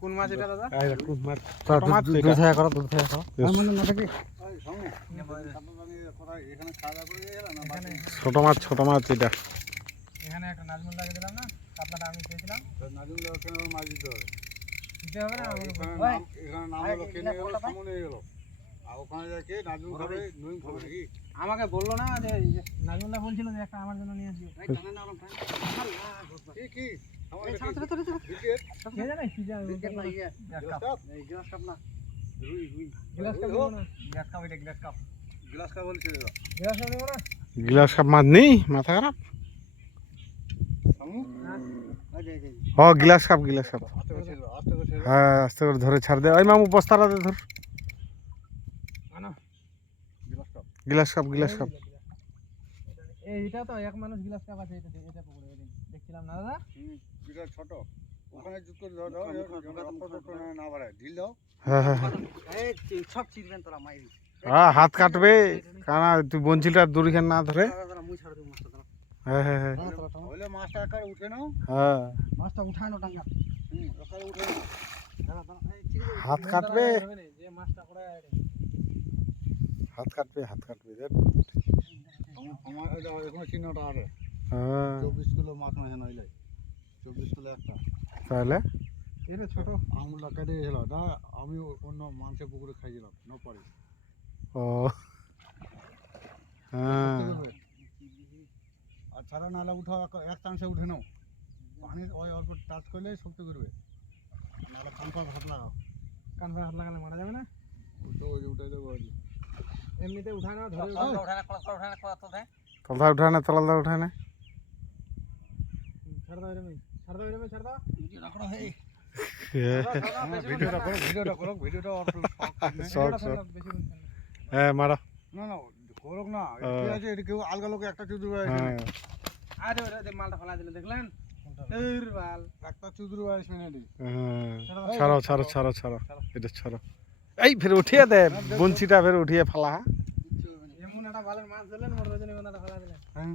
কোন মাছ এটা দাদা? এই কোন মাছ? দুধ মাছ দুধ এটা। থেকে করো, দুধ থেকে করো। ছোট মাছ এটা। এখানে একটা নাজমুল লাগিয়ে দিলাম না, কাতলাটা আমি চেয়েছিলাম। নাজুমুল ওখানে মাছ দিতে হবে। দিতে হবে না? আমাকে এখানে ভাই, নাম হলো কেনে গেল সামনে হয়ে গেল। আর ওখানে যায় কে নাজুম খাবে নইম খাবে নাকি? আমাকে বললো না যে নাজমুল্লাহ বলছিল যে একটা আমার জন্য নিয়ে আসবে। কি কি আমার এই ছাড়, ছাড়, ছাড়, ছাড়। ক্রিকেট কে জানে কি জানে? গ্লাস কাপ এই গ্লাস কাপ না, রুই গ্লাস কাপ নেবো না। গ্লাস কাপ, এটা গ্লাস কাপ। গ্লাস কাপ বলছে দাদা গ্লাস কাপ নেবো না? গিলাস কাপ মাছ নেই, মাথা খারাপ। সামু ও গিলাস কাপ। আস্তে করে হ্যাঁ, আস্তে করে ধরে ছাড় দে। ওই মামু বস্তাটা দে ধর। আনো। গ্লাস কাপ গিলাস কাপ। এইটা তো এক মানুষ গ্লাস কাপ আছে, এটা পকড়ে দেখছিলাম না দাদা। এটা ছোট ওখানে জুত করে দাও না বাড়ায় ঢিল দাও। হ্যাঁ হ্যাঁ এই সব চিরবেন তোরা মাইরি। হ্যাঁ, হাত কাটবে কারণ তুই বঞ্চিলটা দড়িখান না ধরে। দাদা মুই ছাড় দেব মাছটা দাদা। হ্যাঁ হ্যাঁ হ্যাঁ হইলে মাছটা একার উঠে নাও। হ্যাঁ, মাছটা উঠানো টাঙ্গা। একার উঠে নাও। দাদা দাদা এই চিরবে। হাত কাটবে। যে মাছটা পড়ে হাত কাটবে দেখ। আমার এখন চিহ্নটা আরে হ্যাঁ 24 কিলো মাছ না হইলে 24 কিলো একটা তাহলে এটা ছোট। আঙুলটা কেটে গেছিল না, আমি অন্য মানুষের পুকুরে খাইছিলাম ন পারি। ও হ্যাঁ আর ছাড়া নাহলে উঠাও এক চান্সে উঠে নাও। পানির ওই অল্প টাচ করলে শক্তি করবে, নাহলে কানফার হাত লাগাও। কান ভাই হাত লাগালে মারা যাবে না? উঠে ওই যে উঠে দেবো আর কি। এমনিতে উঠায় না, ধরে ওই, তলদা উঠায় না, তলদা উঠায় না। ছাড় দাও এরমই, ছাড় দাও এরমই, ছাড় দাও। ভিডিওটা করো ভিডিওটা অল্প শর্ট ছাড় দাও, বেশি দিন ছাড় দাও। হ্যাঁ মারা। না করুক না, কি আছে এটা কেউ আলগা লোক একটা চুদুর হ্যাঁ আরে ওরে মালটা ফেলা দিলে দেখলেন? এই বাল একটা চুদুর আসবে না রে। ছাড়ো এটা ছাড়ো। এই ফের উঠিয়ে দে বঞ্চিটা, ফের উঠিয়ে ফেলা। এমন একটা ভালো মাছ দিলেন, মোর রজনীগন্ধাটা ফেলা দিলেন। হ্যাঁ